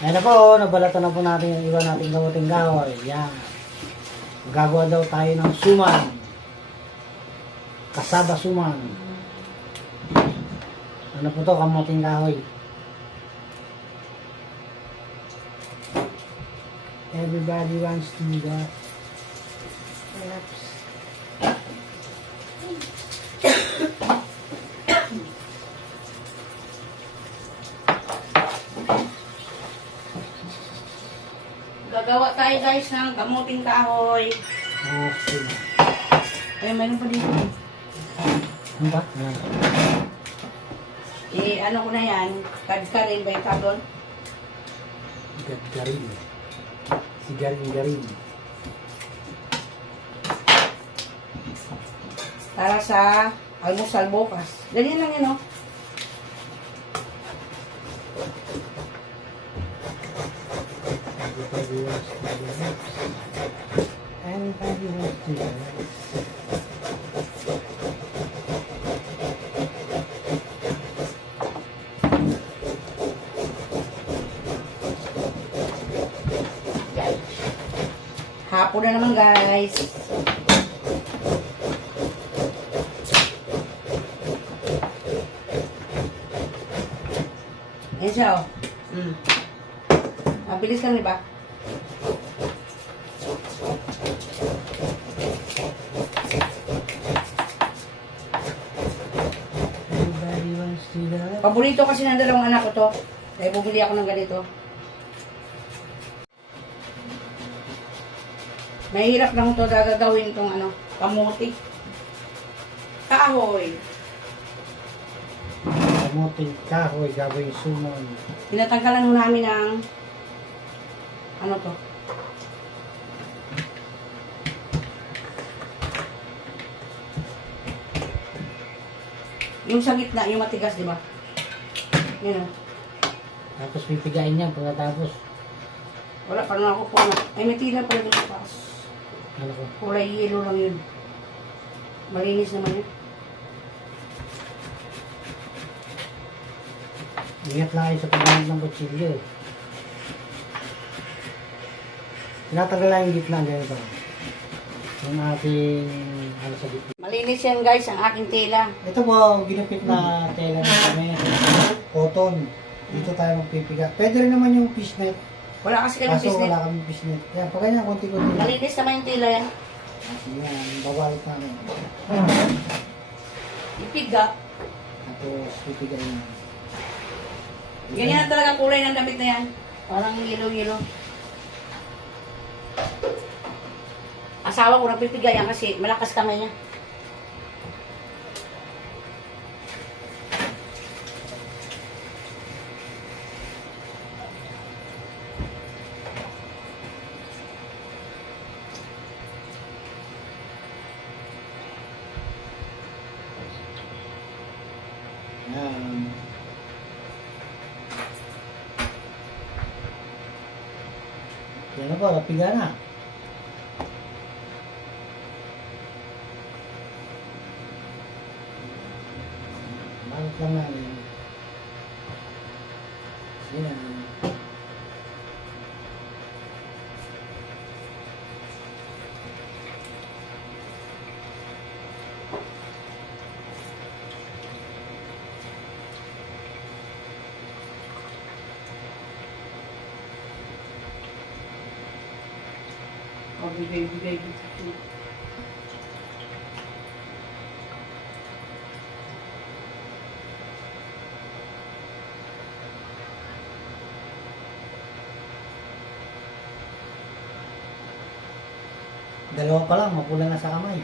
Ayan na po, nabalatan na po natin yung iba nating kamuting kahoy. Yan. Gagawa daw tayo ng suman. Kasaba suman. Ano po to, kamuting kahoy. Everybody wants to do that. Perhaps. Gagawa tayo guys ng kamuting kahoy. Okay. Ay, mayroon pa dito. Ano ba? Ayan. Eh, ano ko na yan? Kadkarin ba yung doon? Garin. Si Garin Garin. Para sa almusal bukas. Ganyan lang yun, oh. Everybody wants to do that. Everybody wants to do that. Hapon na naman, guys. Ayan siya, oh. Mm. Mabilis lang, di ba? Everybody wants to do that. Paborito kasi ng dalawang anak ko to. Kaya bumili ako ng ganito. Mahirap lang to gagawin itong ano, kamuti. Kahoy. Kamuting kahoy, gagawin suman. Tinatanggalan ho namin ng ano to? Yung sa gitna, yung matigas, di ba? Yan o. Tapos pipigain niya pagkatapos. Wala pa na ako po na. Ay, may tila pala doon sa taas. Kulay yellow lang yun. Malinis naman yun. Ingat lang kayo sa paggamit ng kutsilyo. Tinatanggal lang yung gitna ganito. Yung ating ano sa gitna. Malinis yan guys, ang aking tela. Ito po, ginupit na tela na kami. Cotton. Dito tayo magpipiga. Pwede rin naman yung fishnet. Wala kasi kami Kaso business. wala kami fishnet. Yan, pag ganyan, konti-konti. lang. Malinis naman yung tela yan. Yan, babalit namin. Ipiga. Tapos pipigain namin. Ganyan na talaga kulay ng damit na yan. Parang yellow-yellow. Asawa ko nagpipiga yan kasi malakas kamay niya. Yan. Yan na po, napiga na. Bakit lang namin. Yan. Bigay, bigay. Dalawa pa lang, mapula na sa kamay.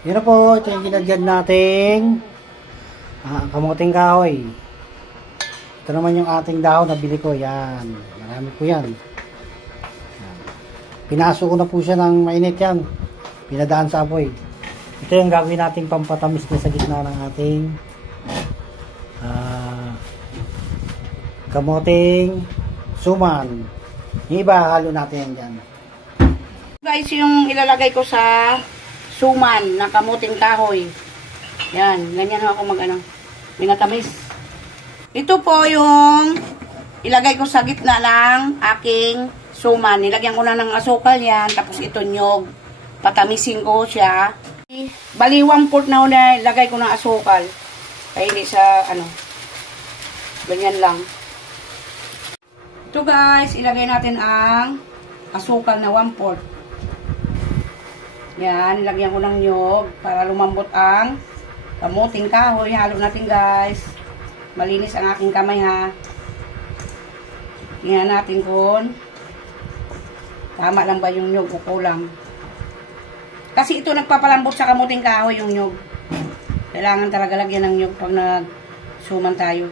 Yun na po, ito yung ginagyan nating ah, kamuting kahoy. Ito naman yung ating dahon na bili ko. Yan. Marami po yan. Yan. Pinaso ko na po siya ng mainit yan. Pinadaan sa apoy. Ito yung gagawin nating pampatamis na sa gitna ng ating ah, kamuting suman. Yung iba, halo natin yan dyan. Guys, yung ilalagay ko sa suman na kamuting kahoy. Yan, ganyan ako mag ano, minatamis. Ito po yung ilagay ko sa gitna ng aking suman. Nilagyan ko na ng asukal yan, tapos ito nyog. Patamisin ko siya. Bali, one fourth na una ilagay ko ng asukal. Kaya hindi sa ano, ganyan lang. Ito guys, ilagay natin ang asukal na one fourth. Yan, nilagyan ko ng nyog para lumambot ang kamuting kahoy. Halo natin guys. Malinis ang aking kamay ha. Tingnan natin kung tama lang ba yung nyog o kulang. Kasi ito nagpapalambot sa kamuting kahoy yung nyog. Kailangan talaga lagyan ng nyog pag nagsuman tayo.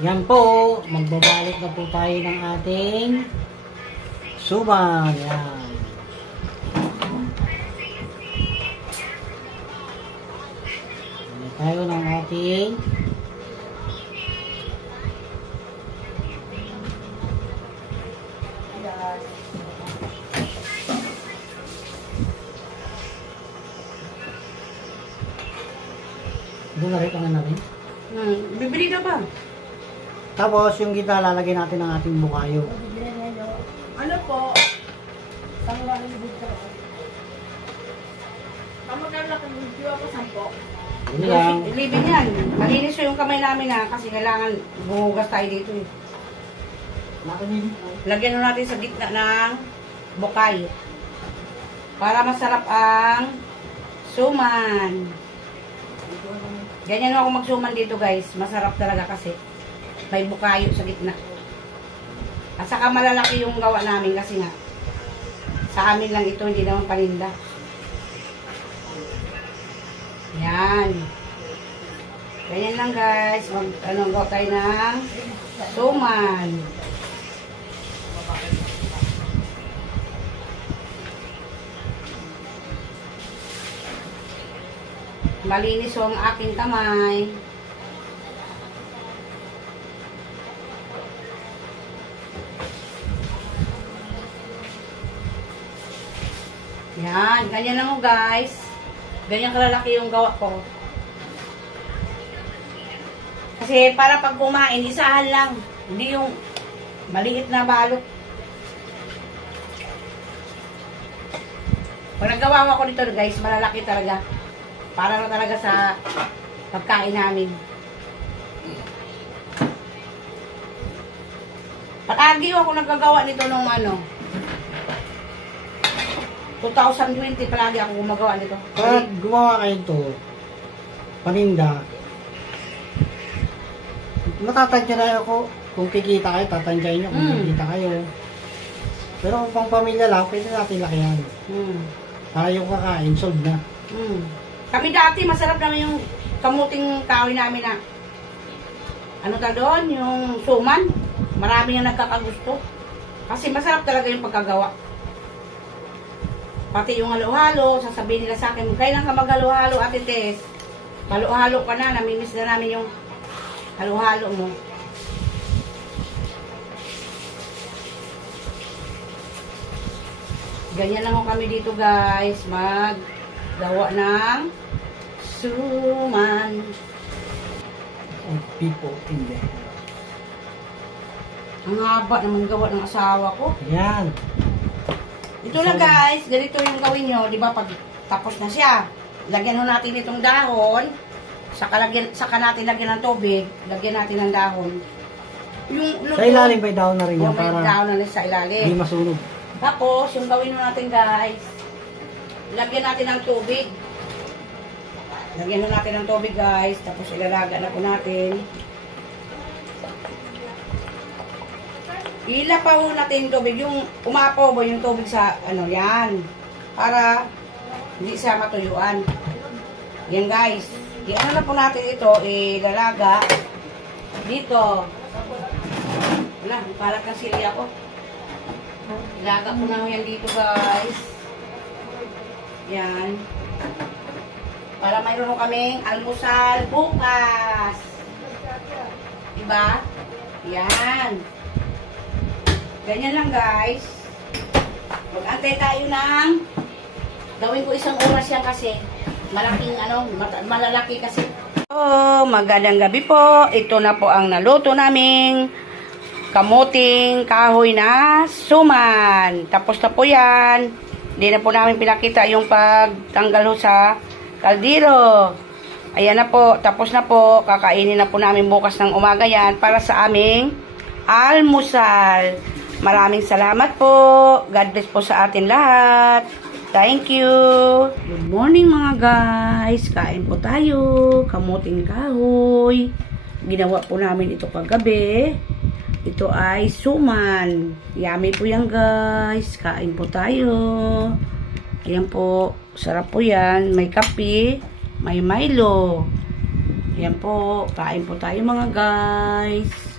Yan po, magbabalot na po tayo ng ating suman. Yan. Tapos yung gitna lalagay natin ng ating bukayo. Ano po? Yun lang. Libin yan. Malinis yung kamay namin na kasi kailangan bumugas tayo dito eh. Lagyan nun natin sa gitna ng bukay. Para masarap ang suman. Ganyan ako magsuman dito guys. Masarap talaga kasi. May bukayo sa gitna. At saka malalaki yung gawa namin kasi nga. Sa amin lang ito, hindi naman paninda. Yan. Ganyan lang guys. Mag, ano, gawa tayo ng suman. Malinis ho ang aking kamay. Ganyan lang ho guys. Ganyan kalalaki yung gawa ko. Kasi para pag kumain, isahan lang. Hindi yung maliit na balot. Pag nagawa ko nito guys, malalaki talaga. Para na talaga sa pagkain namin. Patagi ako nagkagawa nito nung ano. 2020 palagi ako gumagawa nito. Pag gumawa kayo ito, paninda, matatansya na ako. Kung kikita kayo, tatansyahin nyo kung Mm. kikita kayo. Pero kung pang pamilya lang, pwede natin lakihan. Hmm. Para yung kakain, sold na. Hmm. Kami dati, masarap naman yung kamuting kahoy namin na ano ta doon, yung suman. Marami yung nagkakagusto. Kasi masarap talaga yung pagkagawa. Pati yung halo-halo, sasabihin nila sa akin, kailan ka maghalo-halo, ate Tess? Halo-halo ka na, namimiss na namin yung halo-halo mo. Ganyan lang kami dito guys, mag gawa ng suman. Of people in there. Ang haba naman gawa ng asawa ko. Yan. Ito na guys, ganito yung gawin nyo, di ba pag tapos na siya, lagyan ho natin itong dahon, saka, lagyan, saka natin lagyan ng tubig, lagyan natin ng dahon. Yung luto, Sa ilalim may down na rin yan may para dahon na rin sa hindi ilalim. masunog. Tapos, yung gawin natin guys, lagyan natin ng tubig. Lagyan na natin ng tubig guys, tapos ilalaga na po natin. Ilapaw natin yung tubig, yung umapaw ba yung tubig sa, ano, yan. Para hindi siya matuyuan. Yan guys. Yan na po natin ito, ilalaga dito. Wala, parang kang sili ako. Ilaga ko na yan dito guys. Yan. Para mayroon kaming almusal bukas. Diba? Yan. Ganyan lang guys. Mag-antay tayo ng gawin ko isang oras yan kasi malaking ano, malalaki kasi. Oh, magandang gabi po. Ito na po ang naluto naming kamuting kahoy na suman. Tapos na po yan. Hindi na po namin pinakita yung pagtanggal sa kaldero. Ayan na po. Tapos na po. Kakainin na po namin bukas ng umaga yan para sa aming almusal. Maraming salamat po. God bless po sa atin lahat. Thank you. Good morning mga guys. Kain po tayo. Kamuting kahoy. Ginawa po namin ito kagabi. Ito ay suman. Yummy po yan guys. Kain po tayo. Ayan po. Sarap po yan. May kape. May Milo. Ayan po. Kain po tayo mga guys.